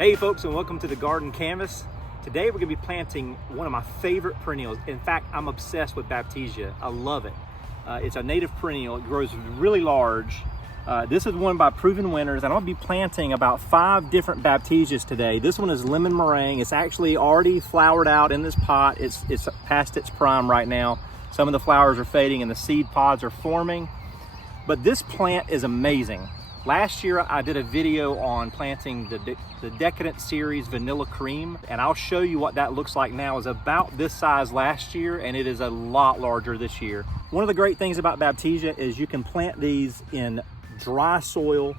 Hey folks, and welcome to the Garden Canvas. Today we're going to be planting one of my favorite perennials. In fact, I'm obsessed with Baptisia. I love it. It's a native perennial. It grows really large. This is one by proven winners, and I'll be planting about 5 different Baptisias today. This one is lemon meringue. It's actually already flowered out in this pot. It's past its prime right now. Some of the flowers are fading and the seed pods are forming. But this plant is amazing. Last year I did a video on planting the Decadent Series Vanilla Cream, and I'll show you what that looks like now. It's about this size last year, and it is a lot larger this year. One of the great things about Baptisia is you can plant these in dry soil,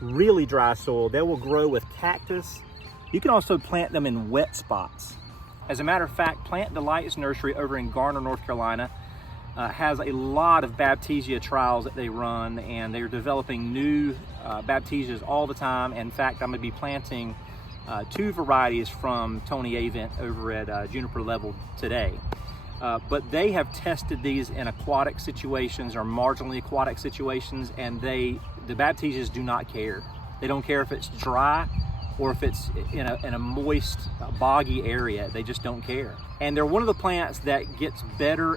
really dry soil. They will grow with cactus. You can also plant them in wet spots. As a matter of fact, Plant Delight's nursery over in Garner, North Carolina, has a lot of Baptisia trials that they run, and they're developing new Baptisias all the time. In fact, I'm going to be planting 2 varieties from Tony Avent over at Juniper Level today. But they have tested these in aquatic situations or marginally aquatic situations, and the Baptisias do not care. They don't care if it's dry or if it's in a moist, boggy area. They just don't care. And they're one of the plants that gets better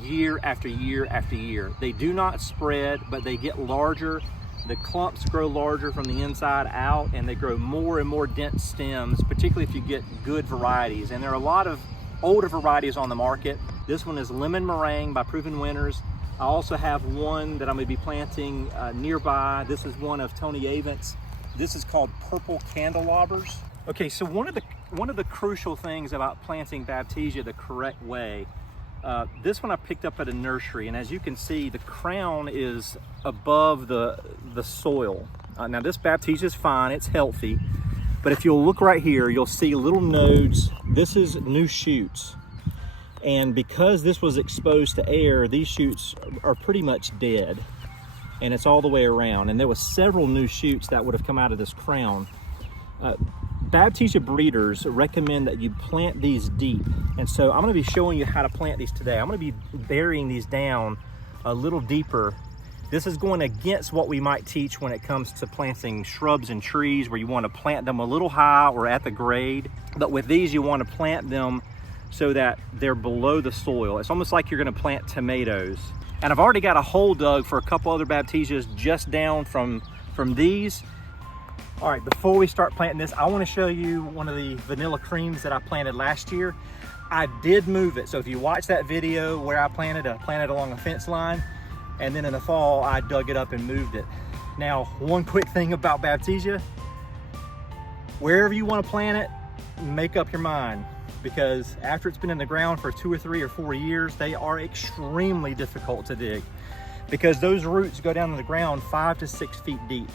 year after year after year. They do not spread, but they get larger. The clumps grow larger from the inside out, and they grow more and more dense stems, particularly if you get good varieties. And there are a lot of older varieties on the market. This one is lemon meringue by proven winners. I also have one that I'm going to be planting nearby. This is one of Tony Avent's. This is called purple candelabers. Okay, so one of the crucial things about planting Baptisia the correct way, this one I picked up at a nursery, and as you can see, the crown is above the soil. Now this Baptisia is fine, it's healthy, but if you'll look right here, you'll see little nodes. This is new shoots, and because this was exposed to air, these shoots are pretty much dead, and it's all the way around. And there was several new shoots that would have come out of this crown. Baptisia breeders recommend that you plant these deep, and so I'm going to be showing you how to plant these today. I'm going to be burying these down a little deeper. This is going against what we might teach when it comes to planting shrubs and trees, where you want to plant them a little high or at the grade. But with these, you want to plant them so that they're below the soil. It's almost like you're going to plant tomatoes. And I've already got a hole dug for a couple other Baptisias just down from these. All right, before we start planting this, I want to show you one of the vanilla creams that I planted last year. I did move it, so if you watch that video where I planted along a fence line, and then in the fall, I dug it up and moved it. Now, one quick thing about Baptisia, wherever you want to plant it, make up your mind, because after it's been in the ground for 2 or 3 or 4 years, they are extremely difficult to dig, because those roots go down to the ground 5 to 6 feet deep.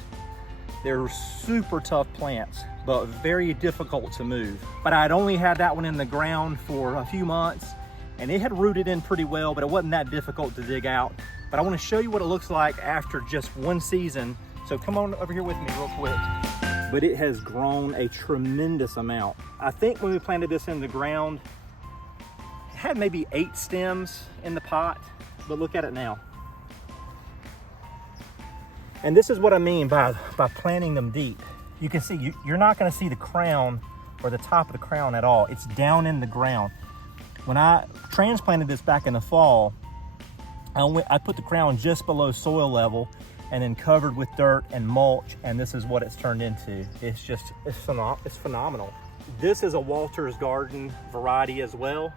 They're super tough plants, but very difficult to move. But I'd only had that one in the ground for a few months, and it had rooted in pretty well, but it wasn't that difficult to dig out. But I want to show you what it looks like after just 1 season. So come on over here with me real quick. But it has grown a tremendous amount. I think when we planted this in the ground, it had maybe 8 stems in the pot, but look at it now. And this is what I mean by planting them deep. You can see, you're not gonna see the crown or the top of the crown at all. It's down in the ground. When I transplanted this back in the fall, I put the crown just below soil level and then covered with dirt and mulch, and this is what it's turned into. It's phenomenal. This is a Walter's Garden variety as well.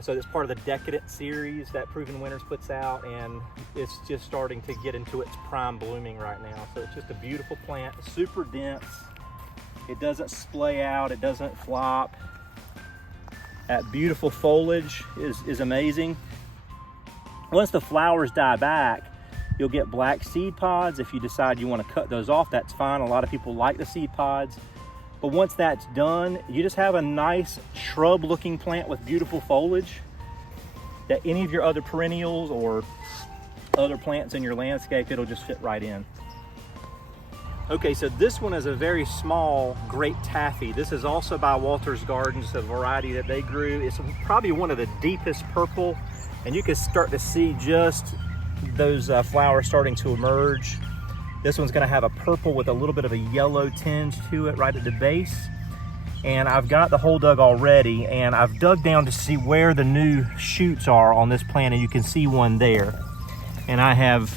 So it's part of the Decadent series that Proven Winners puts out, and it's just starting to get into its prime blooming right now. So it's just a beautiful plant, super dense. It doesn't splay out, it doesn't flop. That beautiful foliage is amazing. Once the flowers die back, you'll get black seed pods. If you decide you want to cut those off, that's fine. A lot of people like the seed pods. But once that's done, you just have a nice shrub looking plant with beautiful foliage that any of your other perennials or other plants in your landscape, it'll just fit right in. Okay, so this one is a very small grape taffy. This is also by Walter's Gardens, a variety that they grew. It's probably one of the deepest purple, and you can start to see just those flowers starting to emerge. This one's gonna have a purple with a little bit of a yellow tinge to it right at the base. And I've got the hole dug already, and I've dug down to see where the new shoots are on this plant, and you can see one there. And I have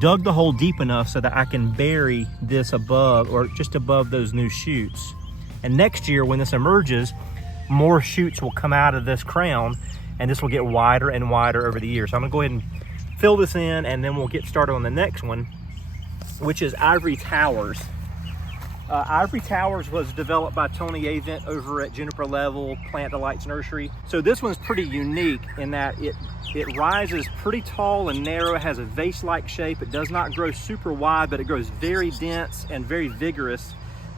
dug the hole deep enough so that I can bury this above, or just above those new shoots. And next year when this emerges, more shoots will come out of this crown, and this will get wider and wider over the year. So I'm gonna go ahead and fill this in, and then we'll get started on the next one, which is Ivory Towers. Ivory Towers was developed by Tony Avent over at Juniper Level Plant Delights Nursery. So this one's pretty unique in that it rises pretty tall and narrow. It has a vase-like shape. It does not grow super wide, but it grows very dense and very vigorous.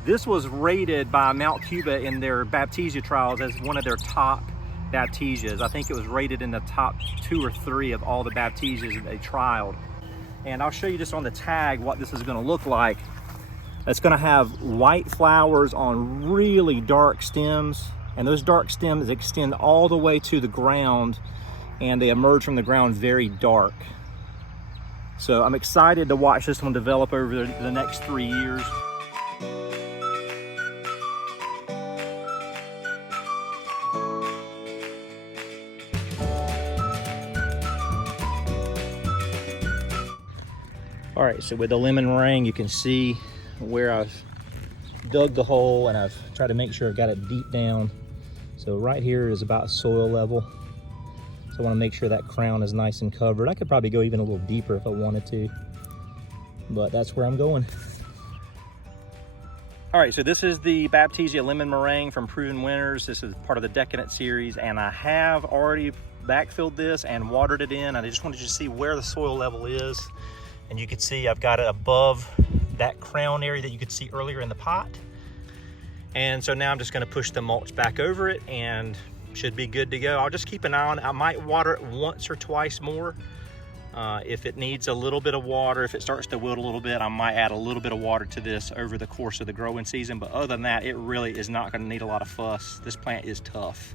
This was rated by Mount Cuba in their Baptisia trials as one of their top Baptisias. I think it was rated in the top 2 or 3 of all the Baptisias that they trialed. And I'll show you just on the tag what this is gonna look like. It's gonna have white flowers on really dark stems, and those dark stems extend all the way to the ground, and they emerge from the ground very dark. So I'm excited to watch this one develop over the next 3 years. All right, so with the lemon meringue, you can see where I've dug the hole, and I've tried to make sure I've got it deep down. So right here is about soil level. So I want to make sure that crown is nice and covered. I could probably go even a little deeper if I wanted to, but that's where I'm going. All right, so this is the Baptisia lemon meringue from Proven Winners. This is part of the Decadent series, and I have already backfilled this and watered it in. I just wanted you to see where the soil level is. And you can see I've got it above that crown area that you could see earlier in the pot. And so now I'm just gonna push the mulch back over it and should be good to go. I'll just keep an eye on it. I might water it once or twice more. If it needs a little bit of water, if it starts to wilt a little bit, I might add a little bit of water to this over the course of the growing season. But other than that, it really is not gonna need a lot of fuss. This plant is tough.